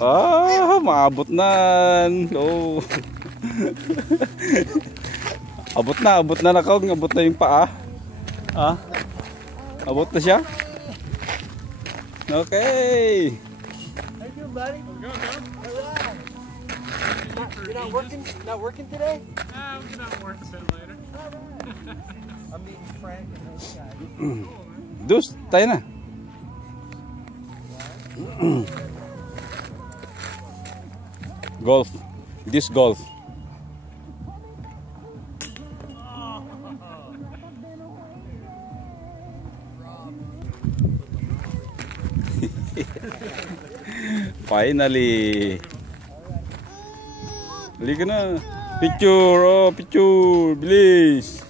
Ah, maabot na. Oh. Abot na Nakong. Abot na yung paa. Ah? Abot na siya? Okay. How you doing, buddy? Go. You're not working today? I'll get out work a bit later. I'm meeting Frank and those guys. Dus, tayo na. Golf. This golf. Finally. Halika na. Picture, oh, picture, bilis.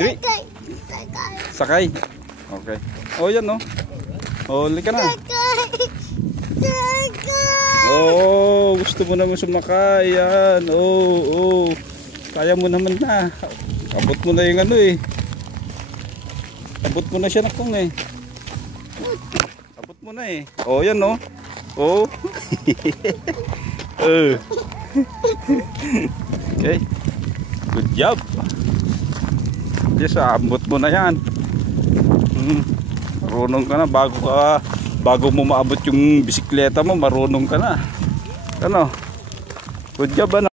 Three. Sakay. Okay. Oh, yan no. Oh, halika na. Oh, gusto mo naman sumakay. Yan. Oh. Kaya mo naman na. Abot mo na yung ano eh. Abot mo na siya Nakong eh. Abot mo na eh. Oh, yan no. Oh. Okay. Good job. Yes, abot mo na yan. Marunong ka na bago mo maabot yung bisikleta mo, marunong ka na. Ano? Good job ano?